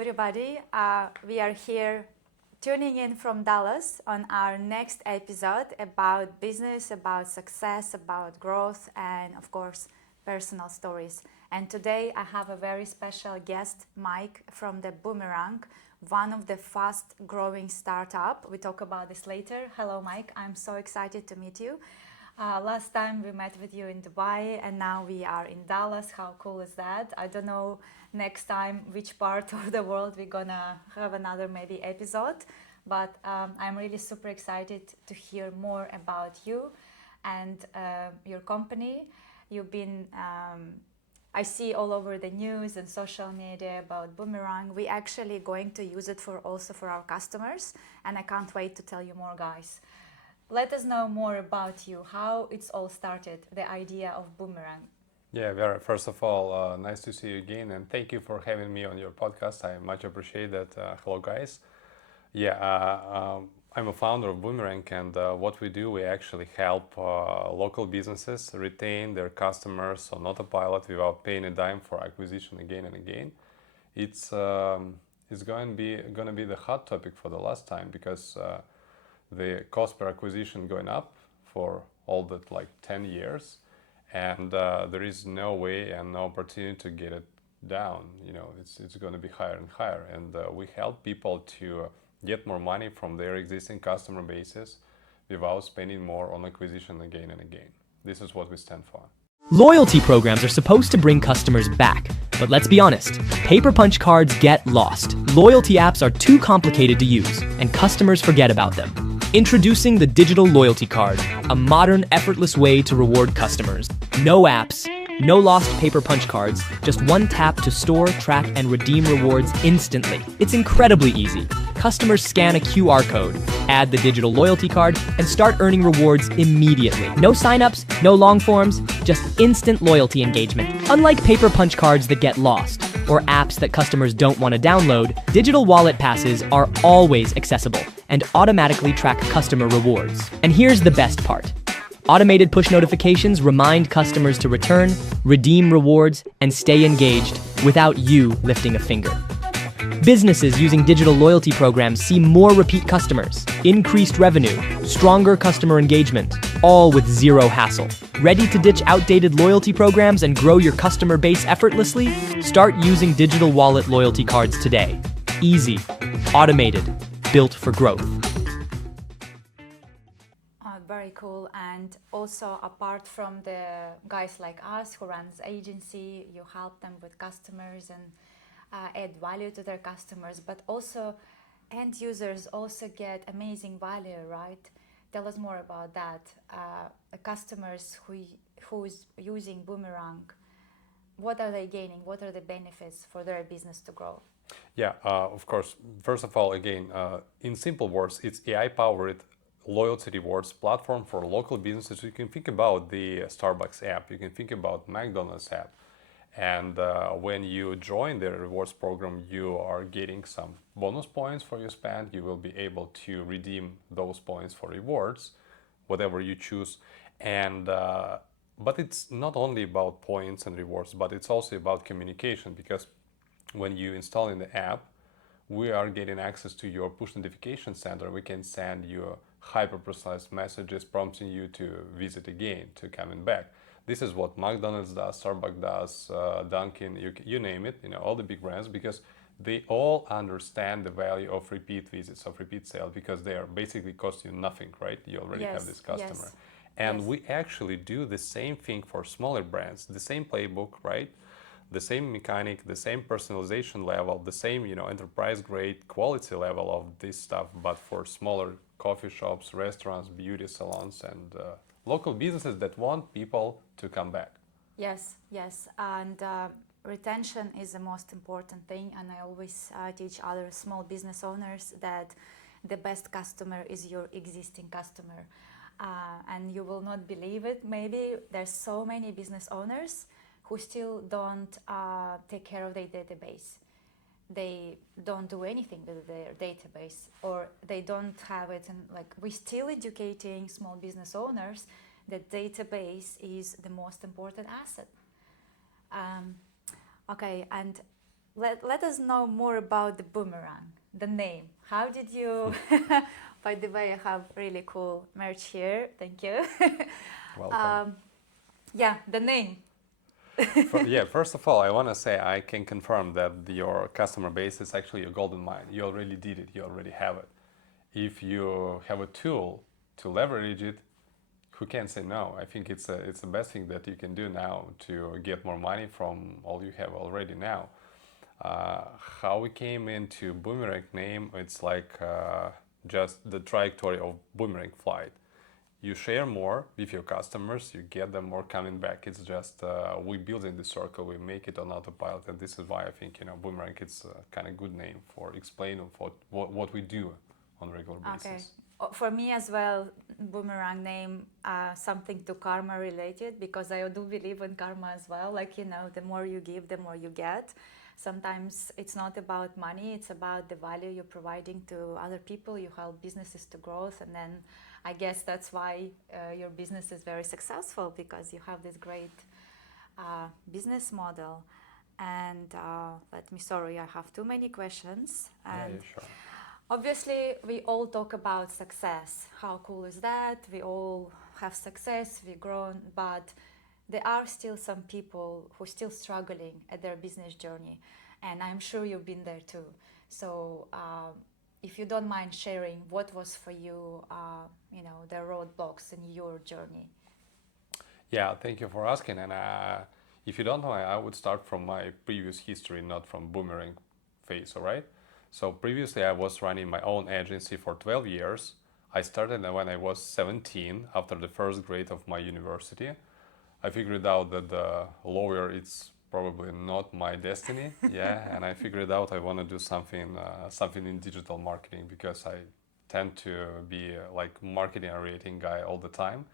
everybody. We are here tuning in from Dallas on our next episode about business, about success, about growth, and of course, personal stories. And today I have a very special guest, Mike from the Boomerang, one of the fast growing startup. We talk about this later. Hello, Mike. I'm so excited to meet you. Last time we met with you in Dubai and now we are in Dallas. How cool is that? I don't know next time which part of the world we're gonna have another maybe episode, but I'm really super excited to hear more about you and your company. You've been, I see all over the news and social media about Boomerang. We're actually going to use it also for our customers, and I can't wait to tell you more, guys. Let us know more about you, how it's all started, the idea of Boomerang. Yeah, Vera, first of all, nice to see you again, and thank you for having me on your podcast. I much appreciate that. Hello, guys. I'm a founder of Boomerang, and what we do, we actually help local businesses retain their customers on Autopilot without paying a dime for acquisition again and again. It's going to be the hot topic for the last time because the cost per acquisition going up for all that 10 years, and there is no way and no opportunity to get it down. It's going to be higher and higher, and we help people to get more money from their existing customer bases without spending more on acquisition again and again. This is what we stand for. Loyalty programs are supposed to bring customers back, but let's be honest, paper punch cards get lost. Loyalty apps are too complicated to use, and customers forget about them. Introducing the digital loyalty card, a modern, effortless way to reward customers. No apps, no lost paper punch cards, just one tap to store, track, and redeem rewards instantly. It's incredibly easy. Customers scan a QR code, add the digital loyalty card, and start earning rewards immediately. No signups, no long forms, just instant loyalty engagement. Unlike paper punch cards that get lost, or apps that customers don't want to download, digital wallet passes are always accessible and automatically track customer rewards. And here's the best part. Automated push notifications remind customers to return, redeem rewards, and stay engaged without you lifting a finger. Businesses using digital loyalty programs see more repeat customers, increased revenue, stronger customer engagement, all with zero hassle. Ready to ditch outdated loyalty programs and grow your customer base effortlessly? Start using digital wallet loyalty cards today. Easy, automated, built for growth. Very cool. And also, apart from the guys like us who runs agency, you help them with customers and add value to their customers, but also end users also get amazing value, right? Tell us more about that. The customers who's using Boomerang, what are they gaining? What are the benefits for their business to grow? Yeah, of course. First of all, again, in simple words, it's AI-powered loyalty rewards platform for local businesses. You can think about the Starbucks app, you can think about McDonald's app, and when you join the rewards program, you are getting some bonus points for your spend. You will be able to redeem those points for rewards, whatever you choose. And but it's not only about points and rewards, but it's also about communication, because when you install in the app, we are getting access to your push notification center. We can send you hyper-personalized messages prompting you to visit again, to coming back. This is what McDonald's does, Starbucks does, Dunkin', you name it, all the big brands, because they all understand the value of repeat visits, of repeat sales, because they are basically costing you nothing, right? You already have this customer. Yes. And we actually do the same thing for smaller brands, the same playbook, right? The same mechanic, the same personalization level, the same, enterprise grade quality level of this stuff, but for smaller coffee shops, restaurants, beauty salons, and local businesses that want people to come back. Yes. And retention is the most important thing. And I always teach other small business owners that the best customer is your existing customer. And you will not believe it. Maybe there's so many business owners who still don't take care of their database. They don't do anything with their database, or they don't have it. And we're still educating small business owners that database is the most important asset. Okay, and let us know more about the Boomerang, the name. How did you? By the way, I have really cool merch here. Thank you. Welcome. Yeah, the name. First of all, I want to say I can confirm that your customer base is actually a golden mine. You already did it. You already have it. If you have a tool to leverage it, who can say no? I think it's the best thing that you can do now to get more money from all you have already now. How we came into Boomerang name, it's like just the trajectory of Boomerang flight. You share more with your customers, you get them more coming back. It's just we build in the circle, we make it on Autopilot, and this is why I think Boomerang it's a kind of good name for explaining what we do on a regular basis. Okay. For me as well, Boomerang name something to karma related, because I do believe in karma as well. Like, the more you give, the more you get. Sometimes it's not about money, it's about the value you're providing to other people. You help businesses to growth, and then I guess that's why your business is very successful, because you have this great business model. And I have too many questions. And Yeah, sure. obviously, we all talk about success. How cool is that? We all have success, we've grown, but there are still some people who are still struggling at their business journey. And I'm sure you've been there too. So if you don't mind sharing, what was for you, the roadblocks in your journey? Yeah, thank you for asking. And if you don't know, I would start from my previous history, not from Boomerang phase, all right? So previously I was running my own agency for 12 years. I started when I was 17, after the first grade of my university. I figured out that the lawyer it's probably not my destiny. Yeah, and I figured out I want to do something in digital marketing, because I tend to be like marketing oriented guy all the time.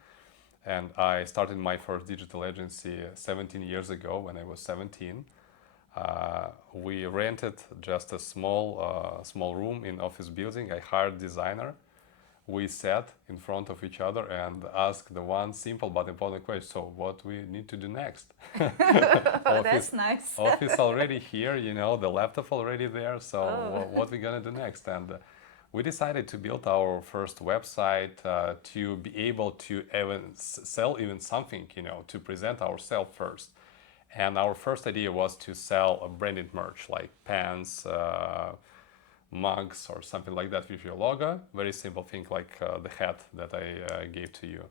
And I started my first digital agency 17 years ago when I was 17. We rented just a small room in office building. I hired designer. We sat in front of each other and asked the one simple but important question: so what we need to do next? That's nice. Office already here, the laptop already there. So what we gonna do next? And we decided to build our first website to be able to even sell even something, to present ourselves first. And our first idea was to sell a branded merch like pants, mugs, or something like that with your logo. Very simple thing, like the hat that I gave to you.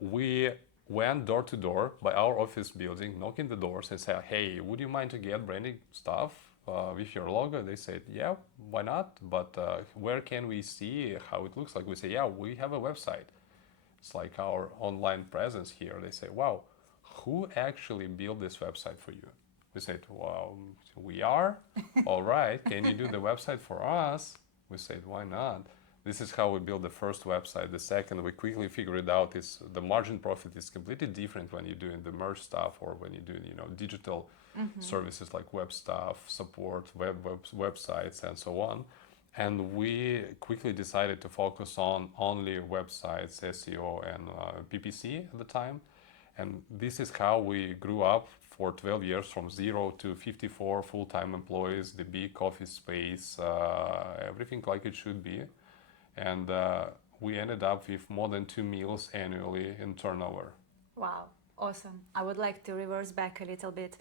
We went door to door by our office building, knocking the doors and said, hey, would you mind to get branding stuff with your logo? They said, yeah, why not? But where can we see how it looks like? We say, yeah, we have a website. It's like our online presence here. They say, wow, who actually built this website for you? We said, well, we are. All right, can you do the website for us? We said, why not? This is how we built the first website. The second, we quickly figured out is the margin profit is completely different when you're doing the merge stuff or when you're doing, digital services like web stuff, support, websites, and so on. And we quickly decided to focus on only websites, SEO, and PPC at the time. And this is how we grew up for 12 years, from 0 to 54 full-time employees, the big office space, everything like it should be. And we ended up with more than 2 meals annually in turnover. Wow, awesome. I would like to reverse back a little bit.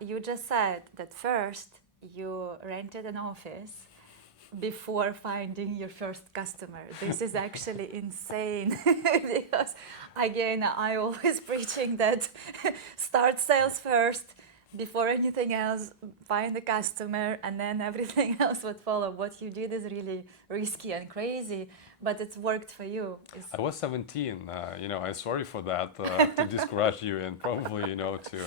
You just said that first you rented an office before finding your first customer. This is actually insane because again, I always preaching that start sales first before anything else, find the customer, and then everything else would follow. What you did is really risky and crazy, but it's worked for you. I was 17, I'm sorry for that, to discourage you and probably, to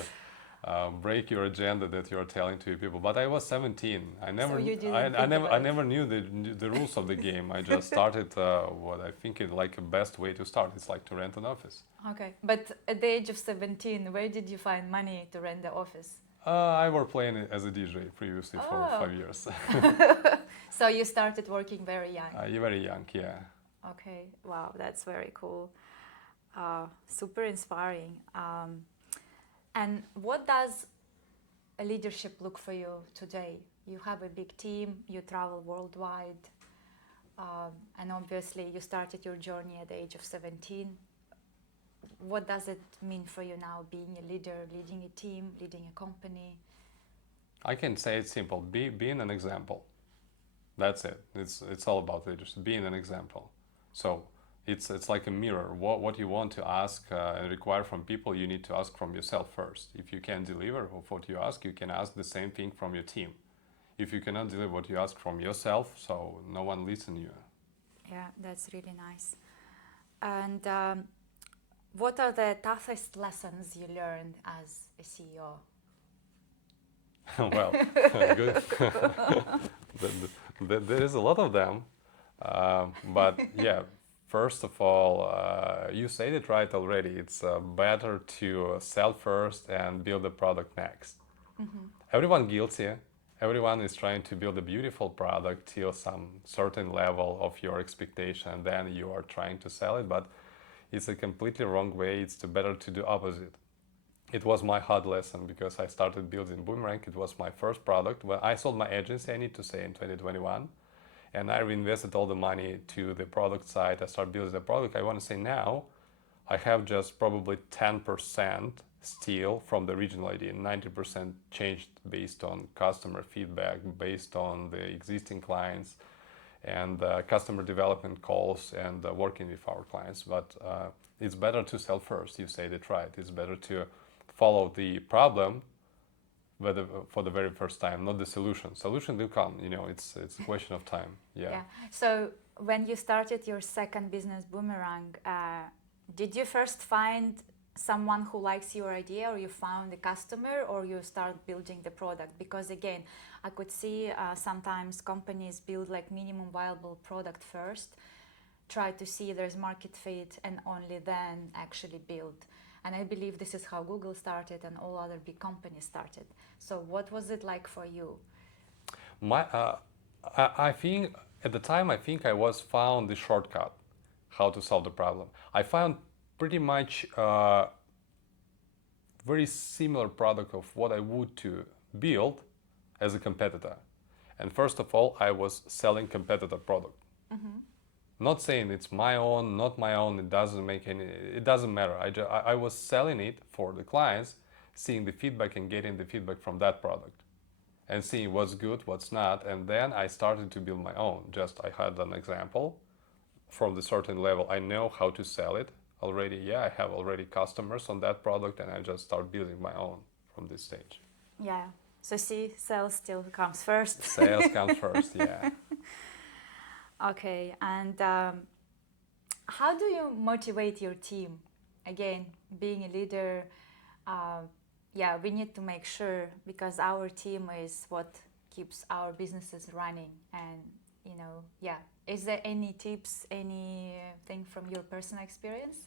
break your agenda that you're telling to people. But I was 17. I never knew the rules of the game. I just started what I think is like a best way to start. It's like to rent an office. Okay, but at the age of 17, where did you find money to rent the office? I was playing as a DJ previously for 5 years. So you started working very young? You're very young, yeah. Okay, wow, that's very cool. Super inspiring. And what does a leadership look for you today? You have a big team, you travel worldwide, and obviously you started your journey at the age of 17. What does it mean for you now, being a leader, leading a team, leading a company? I can say it's simple. Being an example. That's it. It's all about leadership. Being an example. So it's like a mirror. What you want to ask and require from people, you need to ask from yourself first. If you can deliver of what you ask, you can ask the same thing from your team. If you cannot deliver what you ask from yourself, so no one listens to you. Yeah, that's really nice. And what are the toughest lessons you learned as a CEO? Well, good. There is a lot of them, but yeah. First of all, you said it right already. It's better to sell first and build the product next. Mm-hmm. Everyone guilty. Everyone is trying to build a beautiful product till some certain level of your expectation. Then you are trying to sell it, but it's a completely wrong way. It's better to do opposite. It was my hard lesson because I started building Boomerang. It was my first product. When I sold my agency, I need to say in 2021, and I reinvested all the money to the product side. I started building the product. I want to say now, I have just probably 10% still from the original idea. 90% changed based on customer feedback, based on the existing clients, and customer development calls and working with our clients. But it's better to sell first. You said it right. It's better to follow the problem for the very first time, not the solution. Solution will come. It's a question of time. Yeah. So when you started your second business, Boomerang, did you first find someone who likes your idea, or you found a customer, or you start building the product? Because again, I could see sometimes companies build like minimum viable product first, try to see there's market fit, and only then actually build. And I believe this is how Google started and all other big companies started. So what was it like for you? I think at the time, I was found the shortcut, how to solve the problem. I found pretty much very similar product of what I would to build as a competitor. And first of all, I was selling competitor product. Mm-hmm. Not saying it's my own, not my own. It doesn't matter. I was selling it for the clients, seeing the feedback and getting the feedback from that product, and seeing what's good, what's not. And then I started to build my own. Just I had an example from the certain level. I know how to sell it already. Yeah, I have already customers on that product, and I just start building my own from this stage. Yeah. So see, sales still comes first. Sales comes first. Yeah. Okay, and how do you motivate your team? Again, being a leader, we need to make sure, because our team is what keeps our businesses running. And is there any tips, anything from your personal experience?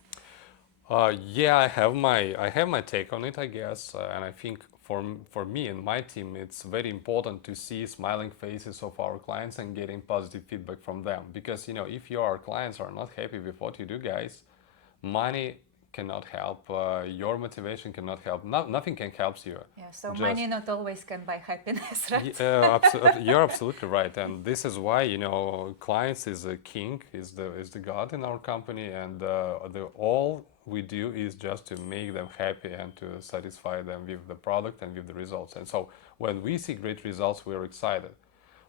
Yeah, I have my take on it, I guess, and I think for me and my team, it's very important to see smiling faces of our clients and getting positive feedback from them. Because if your clients are not happy with what you do, guys, money cannot help. Your motivation cannot help. Nothing can help you. Yeah. So money not always can buy happiness, right? Absolutely, you're absolutely right, and this is why clients is a king, is the god in our company, and all we do is just to make them happy and to satisfy them with the product and with the results. And so when we see great results, we're excited.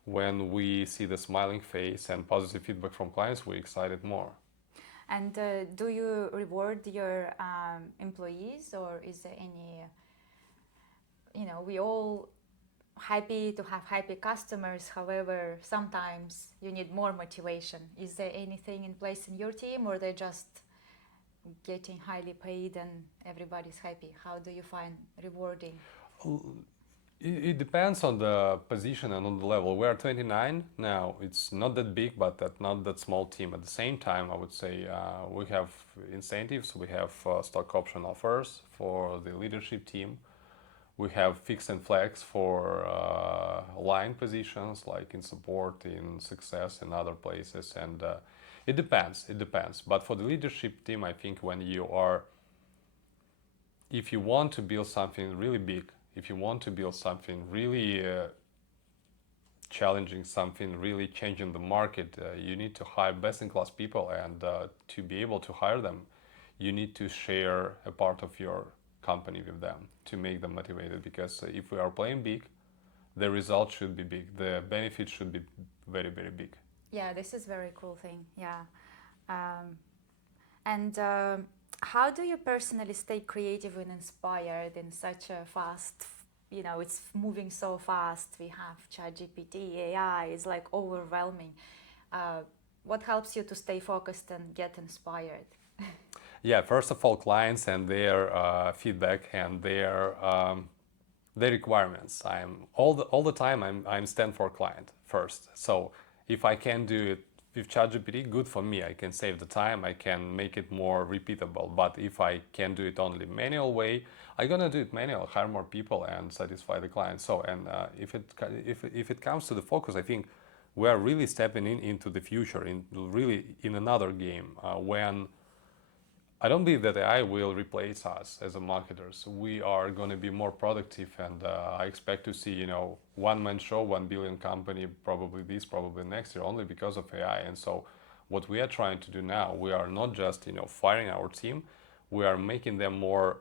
When we see the smiling face and positive feedback from clients, we're excited more. And do you reward your employees, or is there any, we all happy to have happy customers. However, sometimes you need more motivation. Is there anything in place in your team, or they're just getting highly paid and everybody's happy? How do you find rewarding? It depends on the position and on the level. We are 29 now. It's not that big, but not that small team. At the same time, I would say we have incentives. We have stock option offers for the leadership team. We have fixed and flex for line positions, like in support, in success, and other places. And it depends. But for the leadership team, I think if you want to build something really big, if you want to build something really challenging, something really changing the market, you need to hire best-in-class people, and to be able to hire them, you need to share a part of your company with them to make them motivated, because if we are playing big, the results should be big, the benefits should be very, very big. Yeah, this is very cool thing. Yeah. And how do you personally stay creative and inspired in such a fast, it's moving so fast. We have ChatGPT, AI is like overwhelming. What helps you to stay focused and get inspired? Yeah, first of all, clients and their feedback and their requirements. All the time I'm stand for client first. So if I can do it with ChatGPT, good for me. I can save the time. I can make it more repeatable. But if I can do it only manual way, I'm gonna do it manual, hire more people, and satisfy the client. So, and if it comes to the focus, I think we are really stepping into the future, in another game when I don't believe that AI will replace us as a marketers. We are going to be more productive, and I expect to see, one-man show, 1 billion company, probably next year, only because of AI. And so what we are trying to do now, we are not just, firing our team, we are making them more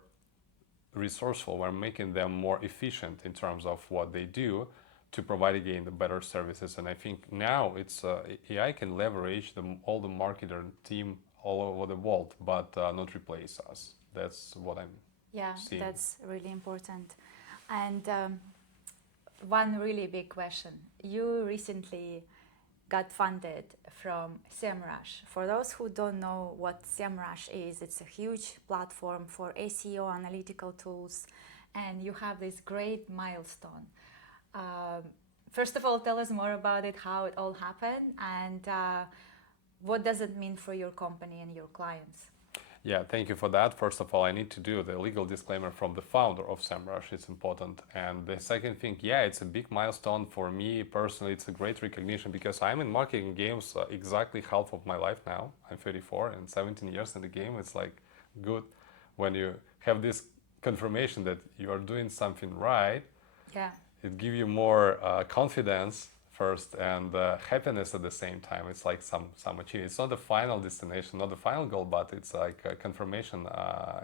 resourceful, we're making them more efficient in terms of what they do to provide, again, the better services. And I think now it's AI can leverage all the marketer team all over the world, but not replace us. That's what I'm seeing. That's really important. And one really big question. You recently got funded from SEMrush. For those who don't know what SEMrush is, it's a huge platform for SEO analytical tools, and you have this great milestone. First of all, tell us more about it, how it all happened, and what does it mean for your company and your clients? Yeah, thank you for that. First of all, I need to do the legal disclaimer from the founder of SEMrush. It's important. And the second thing, it's a big milestone for me personally. It's a great recognition because I'm in marketing games exactly half of my life now. I'm 34 and 17 years in the game. It's like good when you have this confirmation that you are doing something right. Yeah. It gives you more confidence first and happiness at the same time. It's like some achievement. It's not the final destination, not the final goal, but it's like a confirmation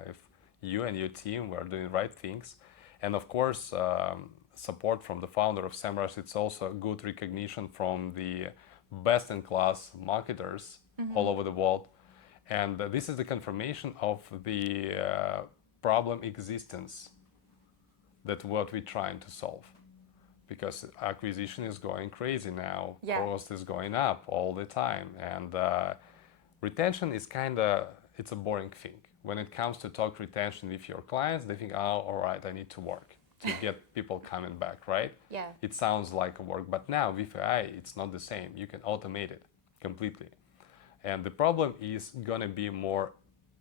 if you and your team were doing right things. And of course, support from the founder of SEMrush. It's also good recognition from the best-in-class marketers all over the world. And this is the confirmation of the problem existence that what we're trying to solve. Because acquisition is going crazy now, cost is going up all the time, and retention is it's a boring thing. When it comes to talk retention with your clients, they think, oh, all right, I need to work to get people coming back, right? Yeah. It sounds like a work, but now with AI, it's not the same. You can automate it completely. And the problem is gonna be more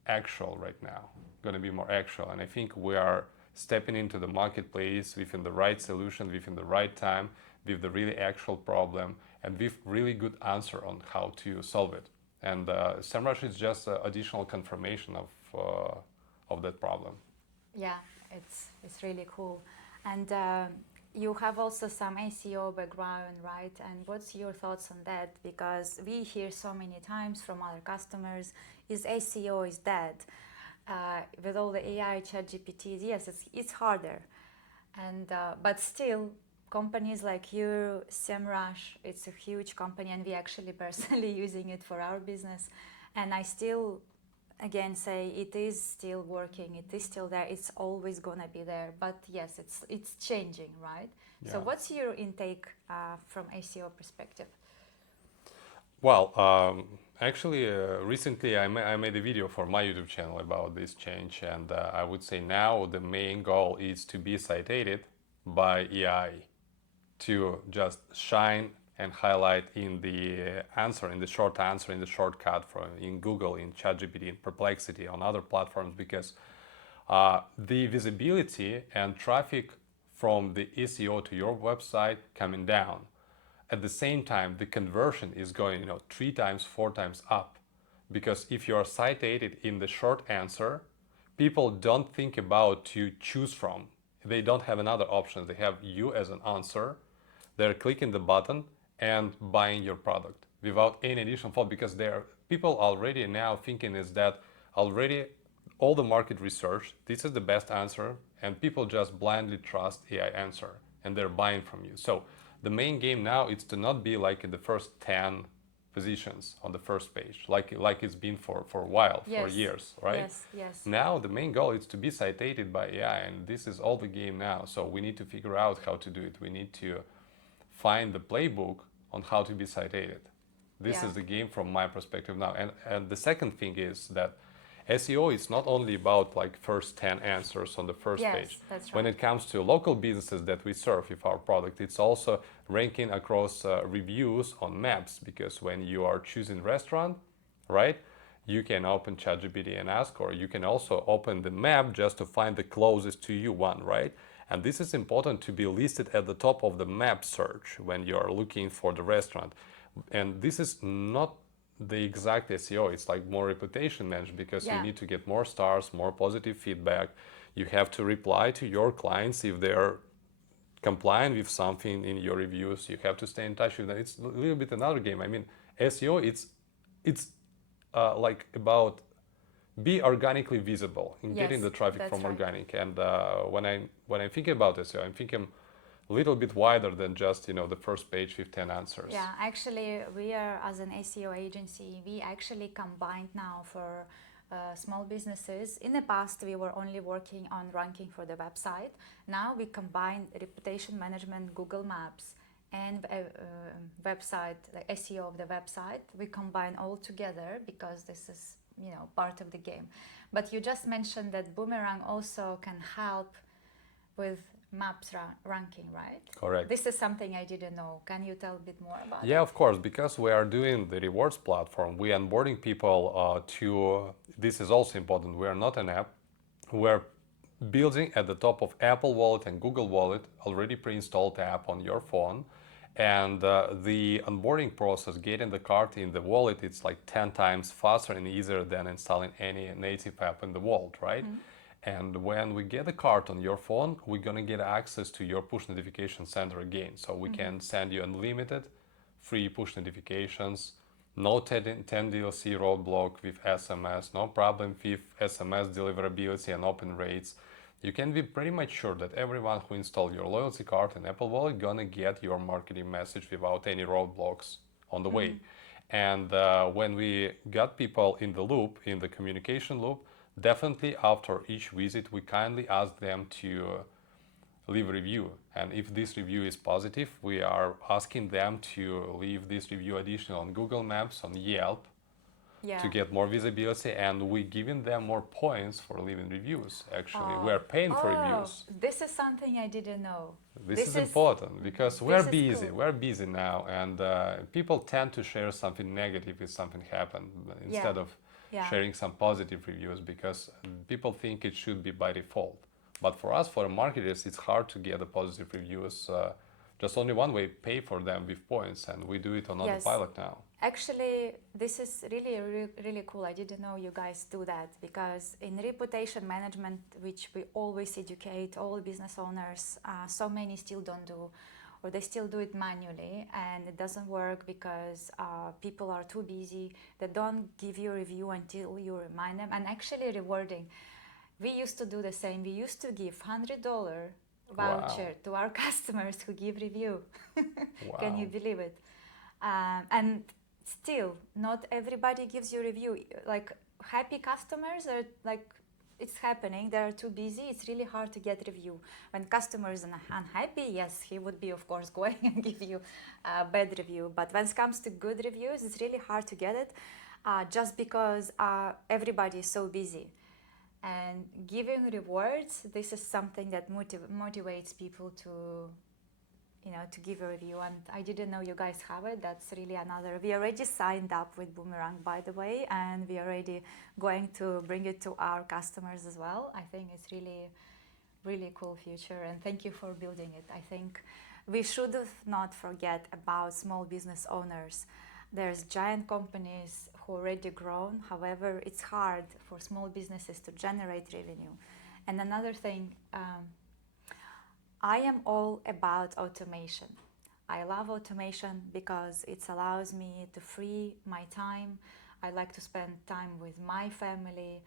actual right now, and I think we are stepping into the marketplace within the right solution, within the right time, with the really actual problem, and with really good answer on how to solve it. And SEMrush is just additional confirmation of that problem. Yeah, it's really cool. And you have also some SEO background, right? And what's your thoughts on that? Because we hear so many times from other customers, SEO is dead. With all the AI, ChatGPT, yes, it's harder, and but still, companies like you, SEMrush, it's a huge company, and we actually personally using it for our business, and I still, again, say it is still working, it is still there, it's always gonna be there, but yes, it's changing, right? Yeah. So what's your intake from SEO perspective? Well, actually, recently I made a video for my YouTube channel about this change, and I would say now the main goal is to be cited by AI, to just shine and highlight in the answer, in the short answer, in the shortcut in Google, in ChatGPT, in Perplexity, on other platforms, because the visibility and traffic from the SEO to your website coming down. At the same time, the conversion is going, 3 times, 4 times up. Because if you are cited in the short answer, people don't think about to choose from. they don't have another option. They have you as an answer. They're clicking the button and buying your product without any additional thought, because people already now thinking is that already all the market research, this is the best answer, and people just blindly trust AI answer and they're buying from you. So the main game now is to not be like in the first 10 positions on the first page, like it's been for a while, for years, right? Yes. Now the main goal is to be cited by AI, and this is all the game now. So we need to figure out how to do it. We need to find the playbook on how to be cited. This is the game from my perspective now. And the second thing is that SEO is not only about like first 10 answers on the first page. That's right. When it comes to local businesses that we serve with our product, it's also ranking across reviews on maps, because when you are choosing restaurant, right, you can open ChatGPT and ask, or you can also open the map just to find the closest to you one, right? And this is important to be listed at the top of the map search when you are looking for the restaurant. And this is not the exact SEO, it's like more reputation management, because you need to get more stars, more positive feedback. You have to reply to your clients if they're compliant with something in your reviews. You have to stay in touch with them. It's a little bit another game. I mean, SEO, it's like about be organically visible in getting the traffic from organic. And when I think about SEO, I'm thinking a little bit wider than just the first page with 10 answers. Yeah, actually, we are, as an SEO agency, we actually combined now for small businesses. In the past, we were only working on ranking for the website. Now we combine reputation management, Google Maps, and website, the SEO of the website. We combine all together because this is part of the game. But you just mentioned that Boomerang also can help with maps ranking, right? Correct. This is something I didn't know. Can you tell a bit more about it? Yeah, of course, because we are doing the rewards platform, we are onboarding people this is also important, we are not an app, we're building at the top of Apple Wallet and Google Wallet, already pre-installed app on your phone, and the onboarding process, getting the card in the wallet, it's like 10 times faster and easier than installing any native app in the world, right? Mm-hmm. And when we get a card on your phone, we're gonna get access to your push notification center again. So we can send you unlimited free push notifications, no 10 DLC roadblock with SMS, no problem with SMS deliverability and open rates. You can be pretty much sure that everyone who installed your loyalty card in Apple Wallet gonna get your marketing message without any roadblocks on the way. And when we got people in the loop, in the communication loop, definitely after each visit, we kindly ask them to leave a review. And if this review is positive, we are asking them to leave this review additional on Google Maps, on Yelp, to get more visibility. And we're giving them more points for leaving reviews, actually. We're paying for reviews. This is something I didn't know. This is important because we're busy. Cool. We're busy now. And people tend to share something negative if something happened instead of sharing some positive reviews, because people think it should be by default. But for us, for marketers, it's hard to get the positive reviews. Just only one way, pay for them with points, and we do it on Autopilot now. Actually, this is really cool. I didn't know you guys do that, because in reputation management, which we always educate all business owners, so many still don't do, or they still do it manually, and it doesn't work because people are too busy. They don't give you a review until you remind them. And actually rewarding. We used to do the same. We used to give $100 voucher to our customers who give review. Can you believe it? And still, not everybody gives you review. Like, happy customers are like, it's happening, they're too busy, it's really hard to get review. When customers are unhappy, yes, he would be, of course, going and give you a bad review. But when it comes to good reviews, it's really hard to get it, just because everybody is so busy. And giving rewards, this is something that motivates people to give a review. And I didn't know you guys have it. That's really another. We already signed up with Boomerang, by the way, and we are already going to bring it to our customers as well. I think it's really cool future, and thank you for building it. I think we should not forget about small business owners. There's giant companies who already grown. However, it's hard for small businesses to generate revenue. And another thing, I am all about automation. I love automation because it allows me to free my time. I like to spend time with my family.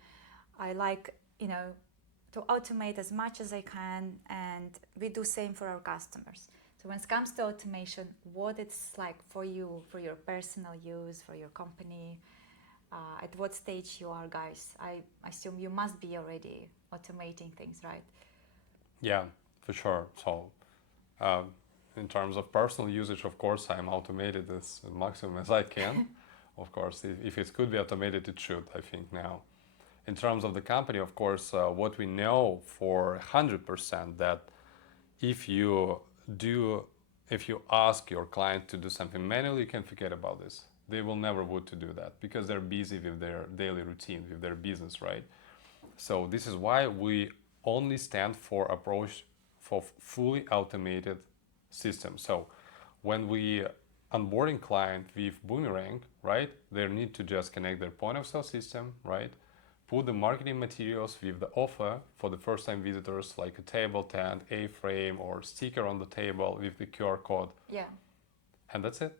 I like, to automate as much as I can, and we do same for our customers. So when it comes to automation, what it's like for you, for your personal use, for your company, at what stage you are, guys? I assume you must be already automating things, right? Yeah, for sure. So, in terms of personal usage, of course, I'm automated as maximum as I can. Of course, if it could be automated, it should, I think, now. In terms of the company, of course, what we know for 100% that if you ask your client to do something manually, you can forget about this. They will never would to do that because they're busy with their daily routine, with their business, right? So this is why we only stand for approach for fully automated system. So when we onboarding client with Boomerang, right, they need to just connect their point of sale system, right? Put the marketing materials with the offer for the first time visitors, like a table tent, A-frame, or sticker on the table with the QR code. Yeah. And that's it.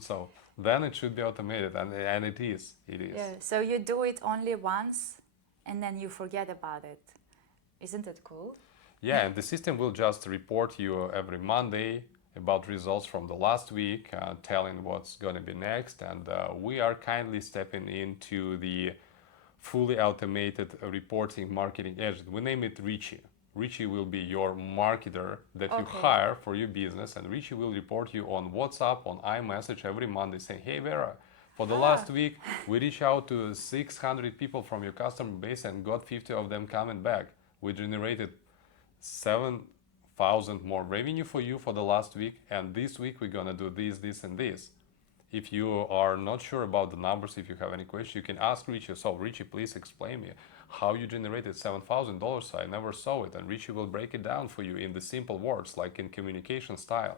So then it should be automated, and it is. It is. Yeah. So you do it only once and then you forget about it. Isn't it cool? Yeah, and the system will just report you every Monday about results from the last week, telling what's going to be next. And we are kindly stepping into the fully automated reporting marketing agent. We name it Richie. Richie will be your marketer that you hire for your business, and Richie will report you on WhatsApp, on iMessage every Monday saying, hey Vera, for the last week, we reached out to 600 people from your customer base and got 50 of them coming back. We generated 7,000 more revenue for you for the last week, and this week we're gonna do this, this, and this. If you are not sure about the numbers, if you have any questions, you can ask Richie. So Richie, please explain me how you generated $7,000. I never saw it. And Richie will break it down for you in the simple words, like in communication style.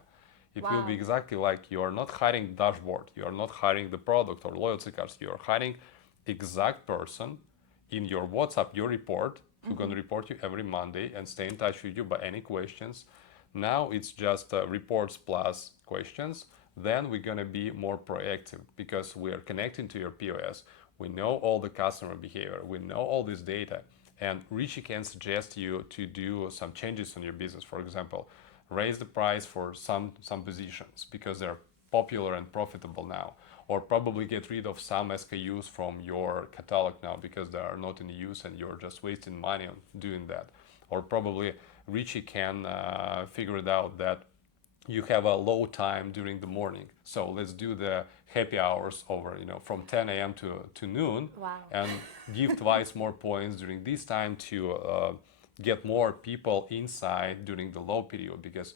It will be exactly like you are not hiring dashboard. You are not hiring the product or loyalty cards. You are hiring exact person in your WhatsApp, your report, who's going to report you every Monday and stay in touch with you by any questions. Now it's just reports plus questions. Then we're going to be more proactive because we are connecting to your POS. We know all the customer behavior. We know all this data. And Richie can suggest you to do some changes on your business. For example, raise the price for some positions because they're popular and profitable now. Or probably get rid of some SKUs from your catalog now because they are not in use and you're just wasting money on doing that. Or probably Richie can figure it out that you have a low time during the morning. So let's do the happy hours over, from 10 a.m. to noon. Wow. And give twice more points during this time to get more people inside during the low period because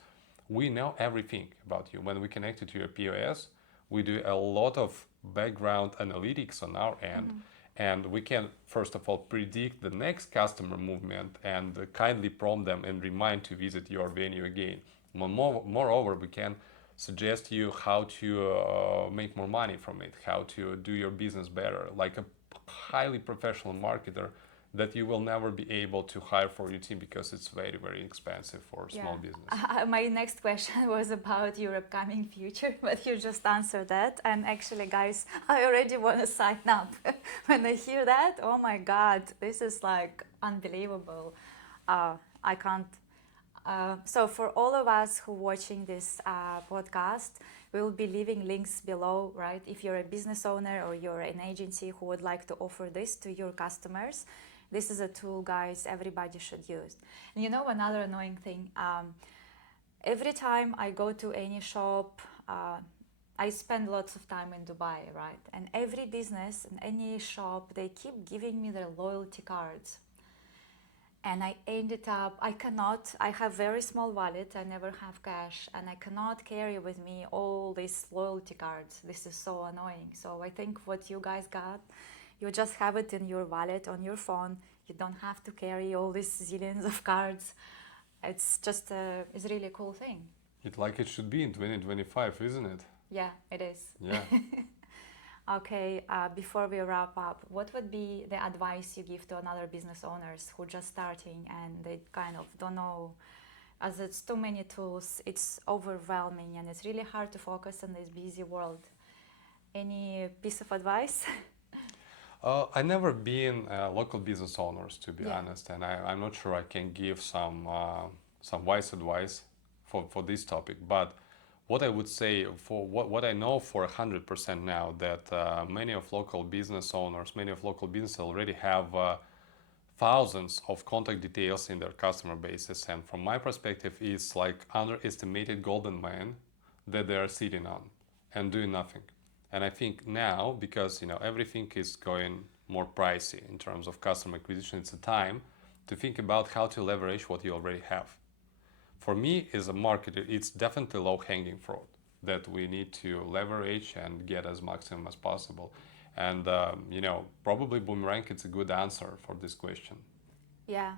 we know everything about you. When we connect it to your POS, we do a lot of background analytics on our end. And we can, first of all, predict the next customer movement and kindly prompt them and remind to visit your venue again. Moreover, we can suggest you how to make more money from it, how to do your business better, like a highly professional marketer that you will never be able to hire for your team because it's very, very expensive for small business. My next question was about your upcoming future, but you just answered that. And actually, guys, I already want to sign up. When I hear that, oh my God, this is like unbelievable. I can't. So for all of us who are watching this podcast, we will be leaving links below, right? If you're a business owner or you're an agency who would like to offer this to your customers, this is a tool, guys, everybody should use. And another annoying thing, every time I go to any shop, I spend lots of time in Dubai, right? And every business and any shop, they keep giving me their loyalty cards. And I have very small wallet, I never have cash, and I cannot carry with me all these loyalty cards. This is so annoying. So I think what you guys got, you just have it in your wallet on your phone. You don't have to carry all these zillions of cards. It's just, it's really a cool thing. It's like it should be in 2025, isn't it? Yeah, it is. Yeah. Okay, before we wrap up, what would be the advice you give to another business owners who are just starting and they kind of don't know as it's too many tools, it's overwhelming and it's really hard to focus on this busy world. Any piece of advice? I never been local business owners, to be Yeah. honest, and I'm not sure I can give some wise advice for this topic. But what I would say, for what I know for 100% now, that many of local business owners, many of local businesses already have thousands of contact details in their customer bases, and from my perspective, it's like underestimated golden mine that they are sitting on and doing nothing. And I think now, because everything is going more pricey in terms of customer acquisition, it's a time to think about how to leverage what you already have. For me, as a marketer, it's definitely low-hanging fruit that we need to leverage and get as maximum as possible. And probably Boomerang is a good answer for this question. Yeah,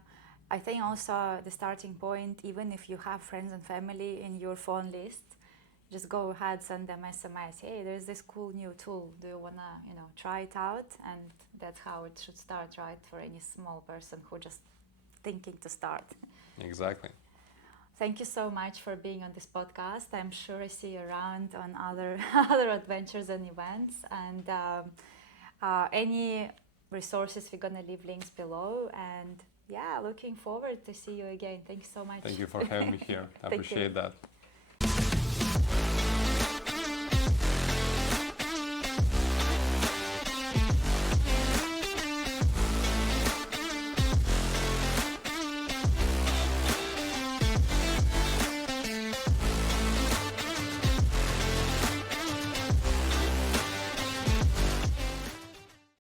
I think also the starting point, even if you have friends and family in your phone list, just go ahead, send them SMS. Hey, there's this cool new tool. Do you wanna, try it out? And that's how it should start, right? For any small person who just thinking to start. Exactly. Thank you so much for being on this podcast. I'm sure I see you around on other other adventures and events. And any resources, we're gonna leave links below. And yeah, looking forward to see you again. Thank you so much. Thank you for having me here. I Thank you. appreciate that.